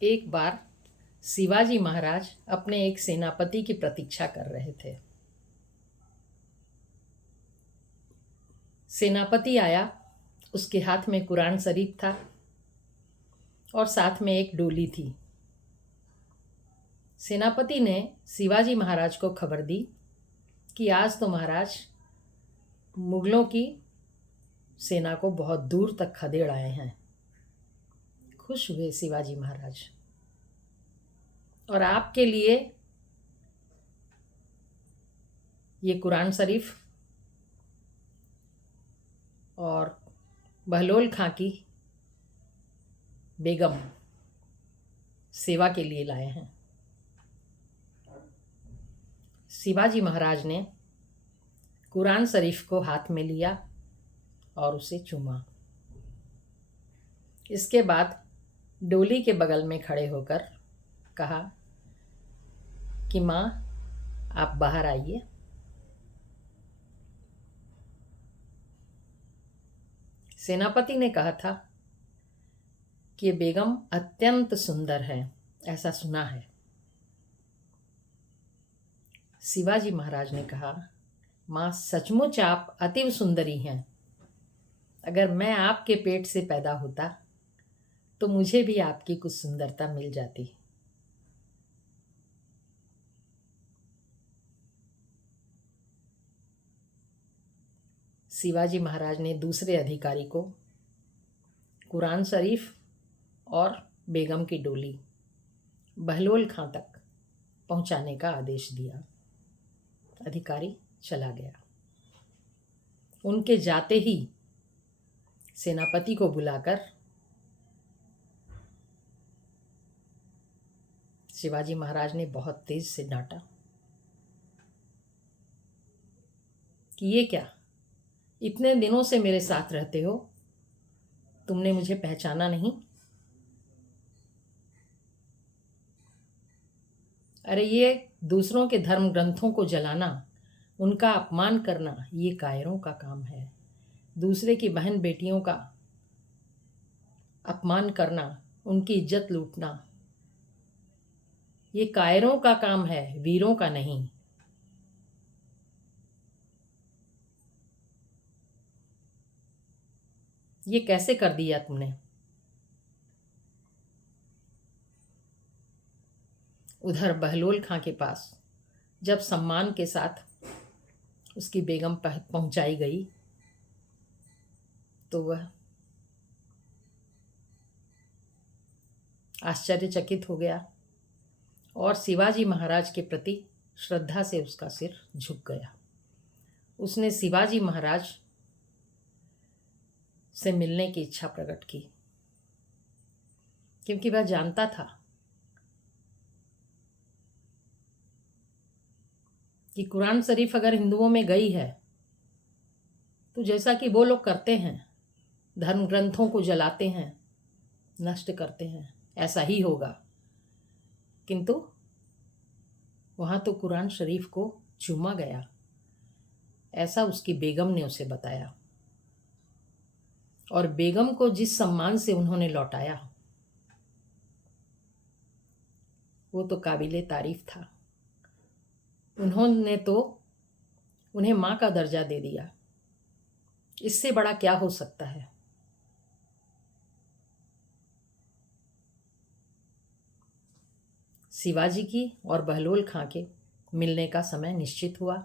एक बार शिवाजी महाराज अपने एक सेनापति की प्रतीक्षा कर रहे थे। सेनापति आया, उसके हाथ में कुरान शरीफ था और साथ में एक डोली थी। सेनापति ने शिवाजी महाराज को खबर दी कि आज तो महाराज मुगलों की सेना को बहुत दूर तक खदेड़ आए हैं। खुश हुए शिवाजी महाराज और आपके लिए ये कुरान शरीफ और बहलोल खां की बेगम सेवा के लिए लाए हैं। शिवाजी महाराज ने कुरान शरीफ को हाथ में लिया और उसे चूमा। इसके बाद डोली के बगल में खड़े होकर कहा कि माँ, आप बाहर आइए। सेनापति ने कहा था कि ये बेगम अत्यंत सुंदर है, ऐसा सुना है। शिवाजी महाराज ने कहा, माँ, सचमुच आप अति सुंदरी हैं। अगर मैं आपके पेट से पैदा होता तो मुझे भी आपकी कुछ सुंदरता मिल जाती। शिवाजी महाराज ने दूसरे अधिकारी को कुरान शरीफ और बेगम की डोली बहलोल खां तक पहुंचाने का आदेश दिया। अधिकारी चला गया। उनके जाते ही सेनापति को बुलाकर शिवाजी महाराज ने बहुत तेज से डांटा कि ये क्या, इतने दिनों से मेरे साथ रहते हो, तुमने मुझे पहचाना नहीं? अरे ये दूसरों के धर्म ग्रंथों को जलाना, उनका अपमान करना, ये कायरों का काम है। दूसरे की बहन बेटियों का अपमान करना, उनकी इज्जत लूटना, ये कायरों का काम है, वीरों का नहीं। ये कैसे कर दिया तुमने? उधर बहलोल खां के पास जब सम्मान के साथ उसकी बेगम पहुंचाई गई तो वह आश्चर्यचकित हो गया और शिवाजी महाराज के प्रति श्रद्धा से उसका सिर झुक गया। उसने शिवाजी महाराज से मिलने की इच्छा प्रकट की, क्योंकि वह जानता था कि कुरान शरीफ अगर हिंदुओं में गई है तो जैसा कि वो लोग करते हैं, धर्म ग्रंथों को जलाते हैं, नष्ट करते हैं, ऐसा ही होगा। किंतु वहाँ तो कुरान शरीफ को चूमा गया, ऐसा उसकी बेगम ने उसे बताया। और बेगम को जिस सम्मान से उन्होंने लौटाया वो तो काबिले तारीफ था। उन्होंने तो उन्हें माँ का दर्जा दे दिया। इससे बड़ा क्या हो सकता है? शिवाजी की और बहलोल खां के मिलने का समय निश्चित हुआ।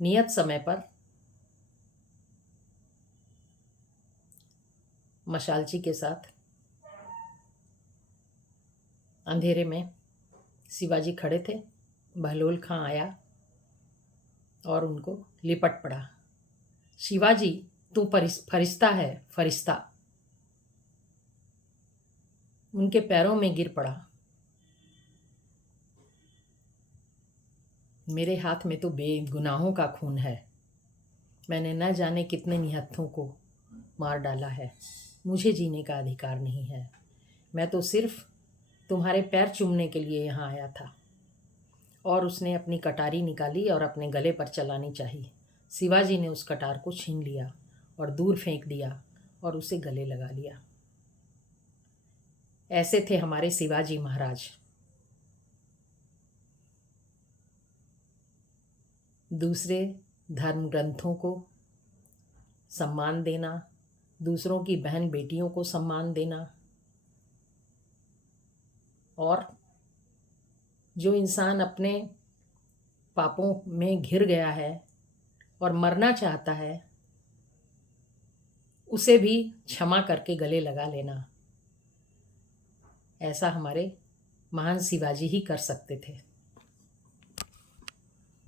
नियत समय पर मशालची के साथ अंधेरे में शिवाजी खड़े थे। बहलोल खां आया और उनको लिपट पड़ा। शिवाजी, तू फरिश्ता है, फरिश्ता। उनके पैरों में गिर पड़ा। मेरे हाथ में तो बेगुनाहों का खून है। मैंने न जाने कितने निहत्थों को मार डाला है। मुझे जीने का अधिकार नहीं है। मैं तो सिर्फ तुम्हारे पैर चूमने के लिए यहाँ आया था। और उसने अपनी कटारी निकाली और अपने गले पर चलानी चाहिए। शिवाजी ने उस कटार को छीन लिया और दूर फेंक दिया और उसे गले लगा लिया। ऐसे थे हमारे शिवाजी महाराज। दूसरे धर्म ग्रंथों को सम्मान देना, दूसरों की बहन बेटियों को सम्मान देना, और जो इंसान अपने पापों में घिर गया है और मरना चाहता है, उसे भी क्षमा करके गले लगा लेना, ऐसा हमारे महान शिवाजी ही कर सकते थे।